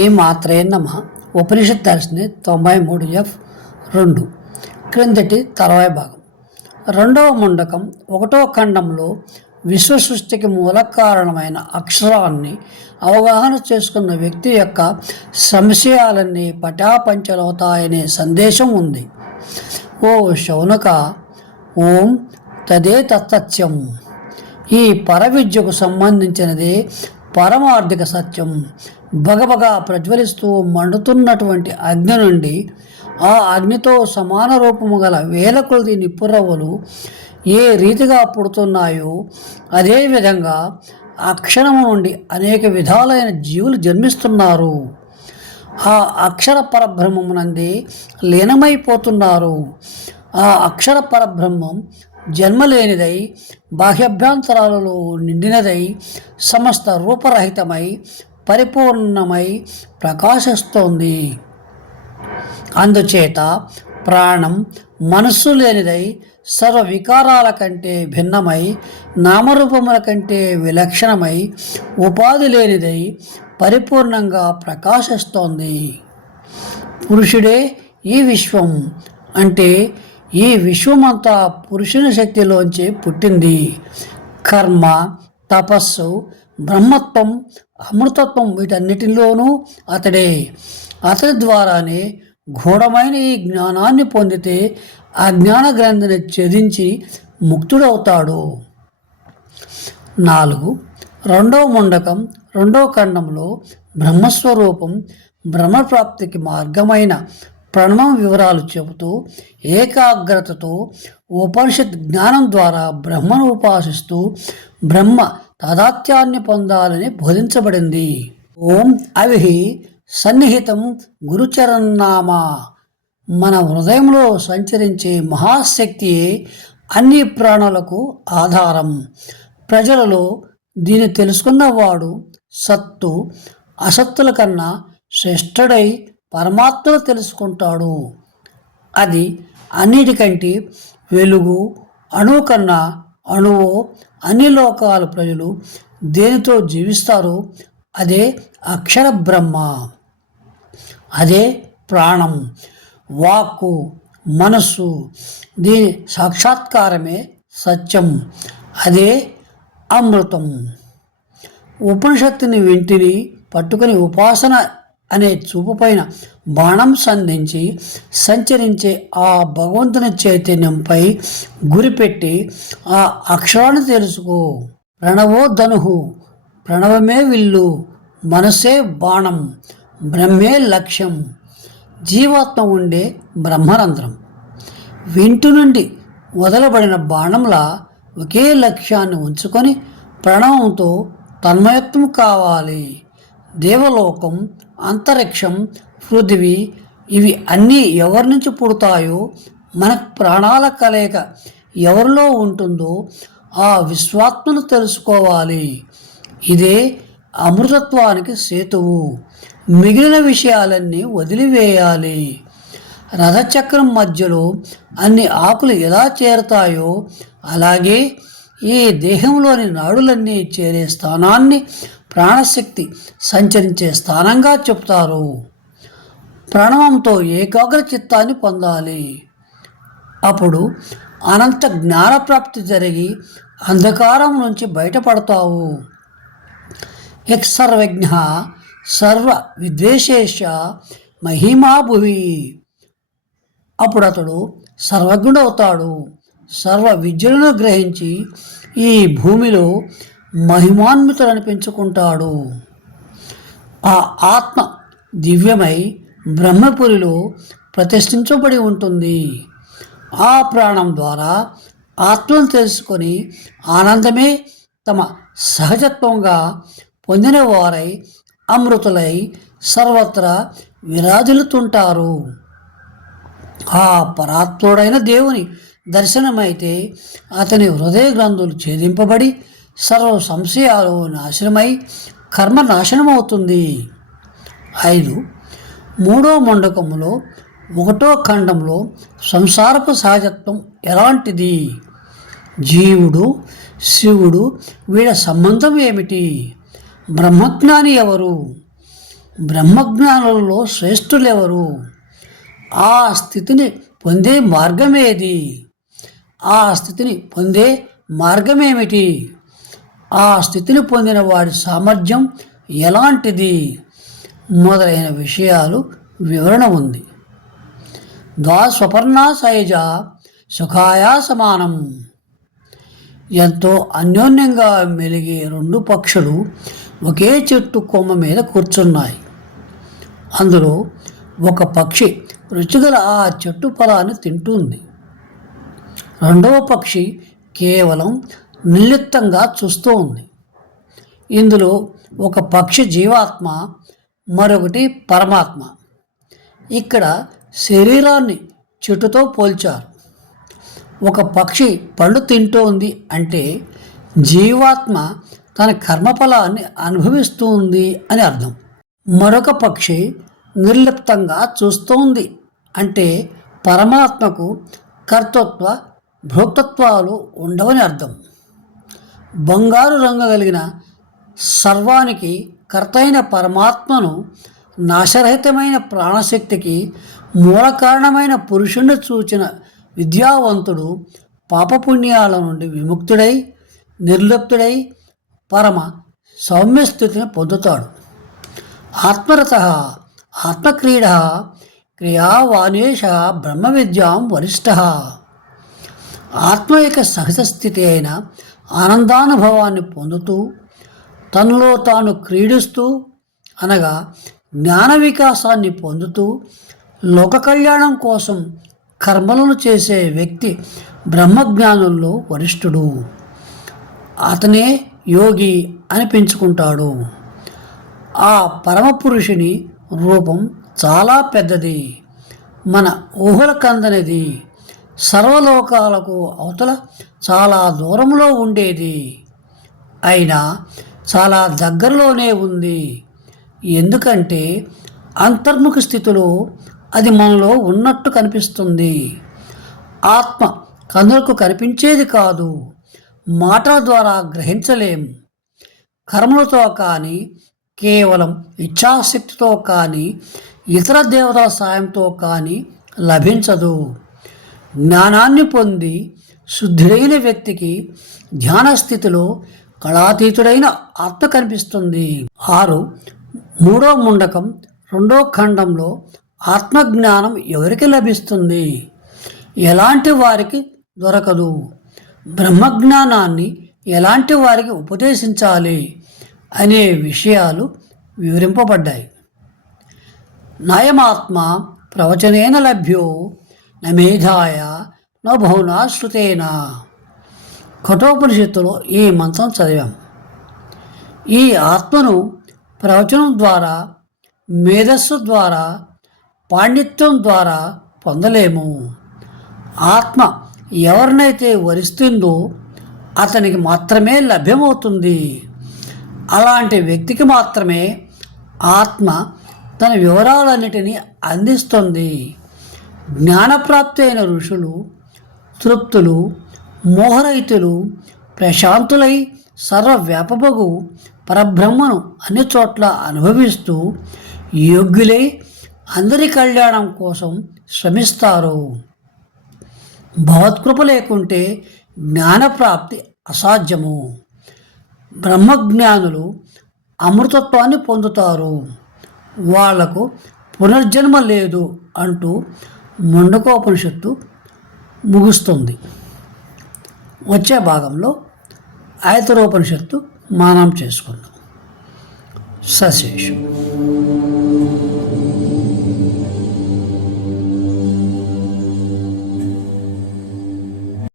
ఏ మాత్రే నమ. ఉపనిషత్ దర్శని తొంభై మూడు ఎఫ్ రెండు. క్రిందటి తర్వాయి భాగం. రెండవ ముండకం ఒకటో ఖండంలో విశ్వ సృష్టికి మూల కారణమైన అక్షరాన్ని అవగాహన చేసుకున్న వ్యక్తి యొక్క సంశయాలన్నీ పటాపంచలవుతాయనే సందేశం ఉంది. ఓ శౌనక ఓం తదే తత్తత్యం ఈ పరవిద్యకు సంబంధించినది పరమార్థిక సత్యం బగబగా ప్రజ్వలిస్తూ మండుతున్నటువంటి అగ్ని నుండి ఆ అగ్నితో సమాన రూపము గల వేల కొలది నిప్పురవ్వలు ఏ రీతిగా పుడుతున్నాయో అదేవిధంగా అక్షరము నుండి అనేక విధాలైన జీవులు జన్మిస్తున్నారు. ఆ అక్షర పరబ్రహ్మమునందే లీనమైపోతున్నారు. ఆ అక్షర పరబ్రహ్మం జన్మలేనిదై బాహ్యభ్యంతరాలలో నిండినదై సమస్త రూపరహితమై పరిపూర్ణమై ప్రకాశిస్తోంది. అందుచేత ప్రాణం మనస్సు లేనిదై సర్వ వికారాల కంటే భిన్నమై నామరూపముల కంటే విలక్షణమై ఉపాధి లేనిదై పరిపూర్ణంగా ప్రకాశిస్తోంది. పురుషుడే ఈ విశ్వం అంటే ఈ విశ్వమంతా పురుషుని శక్తిలోంచి పుట్టింది. కర్మ తపస్సు బ్రహ్మత్వం అమృతత్వం వీటన్నిటిలోనూ అతడే. అతడి ద్వారానే గూఢమైన ఈ జ్ఞానాన్ని పొందితే ఆ జ్ఞాన గ్రంథిని ఛేదించి ముక్తుడవుతాడు. నాలుగు. రెండవ ముండకం రెండవ ఖండంలో బ్రహ్మస్వరూపం బ్రహ్మప్రాప్తికి మార్గమైన ప్రణవం వివరాలు చెబుతూ ఏకాగ్రతతో ఉపనిషత్ జ్ఞానం ద్వారా బ్రహ్మను ఉపాసిస్తూ బ్రహ్మ తాదాత్యాన్ని పొందాలని బోధించబడింది. ఓం అవి సన్నిహితం గురుచరన్నామా మన హృదయంలో సంచరించే మహాశక్తియే అన్ని ప్రాణులకు ఆధారం. ప్రజలలో దీన్ని తెలుసుకున్నవాడు సత్తు అసత్తుల కన్నా శ్రేష్ఠుడై పరమాత్మను తెలుసుకుంటాడు. అది అన్నిటికంటే వెలుగు అణువు కన్నా అణువు అన్ని లోకాల ప్రజలు దేనితో జీవిస్తారో అదే అక్షర బ్రహ్మ. అదే ప్రాణం వాక్కు మనస్సు. దీని సాక్షాత్కారమే సత్యం. అదే అమృతం. ఉపనిషత్తుని వెంటిని పట్టుకుని ఉపాసన అనే చూపుపైన బాణం సంధించి సంచరించే ఆ భగవంతుని చైతన్యంపై గురిపెట్టి ఆ అక్షరాన్ని తెలుసుకో. ప్రణవో ధనుహు ప్రణవమే విల్లు మనసే బాణం బ్రహ్మే లక్ష్యం. జీవాత్మ ఉండే బ్రహ్మరంధ్రం. వింటు నుండి వదలబడిన బాణంలా ఒకే లక్ష్యాన్ని ఉంచుకొని ప్రణవంతో తన్మయత్వం కావాలి. దేవలోకం అంతరిక్షం పృథివీ ఇవి అన్నీ ఎవరి నుంచి పుడతాయో మన ప్రాణాల కలయిక ఎవరిలో ఉంటుందో ఆ విశ్వాత్మను తెలుసుకోవాలి. ఇదే అమృతత్వానికి సేతువు. మిగిలిన విషయాలన్నీ వదిలివేయాలి. రథచక్రం మధ్యలో అన్ని ఆకులు ఎలా చేరతాయో అలాగే ఈ దేహంలోని నాడులన్నీ చేరే స్థానాన్ని ప్రాణశక్తి సంచరించే స్థానంగా చెప్తారు. ప్రణవంతో ఏకాగ్ర చిత్తాన్ని పొందాలి. అప్పుడు అనంత జ్ఞానప్రాప్తి జరిగి అంధకారం నుంచి బయటపడతావు. ఎక్సర్వజ్ఞ సర్వ విద్వేషేష మహిమాభువి అప్పుడు అతడు సర్వజ్ఞుడవుతాడు. సర్వ విద్యలను గ్రహించి ఈ భూమిలో మహిమాన్వితులను పెంచుకుంటాడు. ఆ ఆత్మ దివ్యమై బ్రహ్మపురిలో ప్రతిష్ఠించబడి ఉంటుంది. ఆ ప్రాణం ద్వారా ఆత్మను తెలుసుకొని ఆనందమే తమ సహజత్వంగా పొందిన వారై అమృతులై సర్వత్రా విరాజిల్లుతుంటారు. ఆ పరాత్ముడైన దేవుని దర్శనమైతే అతని హృదయ గ్రంథులు ఛేదింపబడి సర్వ సంశయాలు నాశనమై కర్మ నాశనమవుతుంది ఐదు మూడో మండకములో ఒకటో ఖండంలో సంసారపు సహజత్వం ఎలాంటిది? జీవుడు శివుడు వీళ్ళ సంబంధం ఏమిటి? బ్రహ్మజ్ఞాని ఎవరు? బ్రహ్మజ్ఞానులలో శ్రేష్ఠులెవరు? ఆ స్థితిని పొందే మార్గమేది? ఆ స్థితిని పొందే మార్గమేమిటి? ఆ స్థితిని పొందిన వారి సామర్థ్యం ఎలాంటిది? మొదలైన విషయాలు వివరణ ఉంది. ద్వాస్వపర్ణ సైజ సుఖాయా సమానం ఎంతో అన్యోన్యంగా మెలిగే రెండు పక్షులు ఒకే చెట్టు కొమ్మ మీద కూర్చున్నాయి. అందులో ఒక పక్షి రుచిగల ఆ చెట్టు ఫలాన్ని తింటుంది. రెండవ పక్షి కేవలం నిర్లిప్తంగా చూస్తూ ఉంది. ఇందులో ఒక పక్షి జీవాత్మ మరొకటి పరమాత్మ. ఇక్కడ శరీరాన్ని చెట్టుతో పోల్చారు. ఒక పక్షి పళ్ళు తింటోంది అంటే జీవాత్మ తన కర్మఫలాన్ని అనుభవిస్తుంది అని అర్థం. మరొక పక్షి నిర్లిప్తంగా చూస్తోంది అంటే పరమాత్మకు కర్తృత్వ భోక్తత్వాలు ఉండవని అర్థం. బంగారు రంగు కలిగిన సర్వానికి కర్తైన పరమాత్మను నాశరహితమైన ప్రాణశక్తికి మూల కారణమైన పురుషుణ్ణి చూచిన విద్యావంతుడు పాపపుణ్యాల నుండి విముక్తుడై నిర్లిప్తుడై పరమ సౌమ్యస్థితిని పొందుతాడు. ఆత్మరత ఆత్మక్రీడ క్రియావానేష బ్రహ్మ విద్యాం వరిష్ట. ఆత్మ యొక్క సహజ స్థితి అయిన ఆనందానుభవాన్ని పొందుతూ తనలో తాను క్రీడిస్తూ అనగా జ్ఞాన వికాసాన్ని పొందుతూ లోక కళ్యాణం కోసం కర్మలను చేసే వ్యక్తి బ్రహ్మజ్ఞానంలో వరిష్ఠుడు. అతనే యోగి అనిపించుకుంటాడు. ఆ పరమపురుషుని రూపం చాలా పెద్దది. మన ఊహల కందనిది. సర్వలోకాలకు అవతల చాలా దూరంలో ఉండేది. అయినా చాలా దగ్గరలోనే ఉంది. ఎందుకంటే అంతర్ముఖ స్థితిలో అది మనలో ఉన్నట్టు కనిపిస్తుంది. ఆత్మ కనులకు కనిపించేది కాదు. మాటల ద్వారా గ్రహించలేం. కర్మలతో కానీ కేవలం ఇచ్ఛాశక్తితో కానీ ఇతర దేవతల సాయంతో కానీ లభించదు. జ్ఞానాన్ని పొంది శుద్ధుడైన వ్యక్తికి ధ్యాన స్థితిలో కళాతీతుడైన ఆత్మ కనిపిస్తుంది. ఆరు మూడో ముండకం రెండో ఖండంలో ఆత్మజ్ఞానం ఎవరికి లభిస్తుంది? ఎలాంటి వారికి దొరకదు. బ్రహ్మజ్ఞానాన్ని ఎలాంటి వారికి ఉపదేశించాలి అనే విషయాలు వివరింపబడ్డాయి. నయమాత్మ ప్రవచనేన లభ్యో నమేధాయ నభౌనా శృతేనా. కఠోపనిషత్తులో ఈ మంత్రం చదివాం. ఈ ఆత్మను ప్రవచనం ద్వారా మేధస్సు ద్వారా పాండిత్యం ద్వారా పొందలేము. ఆత్మ ఎవరినైతే వరిస్తుందో అతనికి మాత్రమే లభ్యమవుతుంది. అలాంటి వ్యక్తికి మాత్రమే ఆత్మ తన వివరాలన్నిటినీ అందిస్తుంది. జ్ఞానప్రాప్తి అయిన ఋషులు తృప్తులు మోహరహితులు ప్రశాంతులై సర్వవ్యాపబగు పరబ్రహ్మను అన్ని చోట్ల అనుభవిస్తూ యోగ్యులై అందరి కళ్యాణం కోసం శ్రమిస్తారు. భగవత్కృప లేకుంటే జ్ఞానప్రాప్తి అసాధ్యము. బ్రహ్మజ్ఞానులు అమృతత్వాన్ని పొందుతారు. వాళ్ళకు పునర్జన్మ లేదు అంటూ ముండకోపనిషత్తు ముగుస్తుంది. వచ్చే భాగంలో ఆయతరోపనిషత్తు మానం చేసుకుందాం. సశేషం.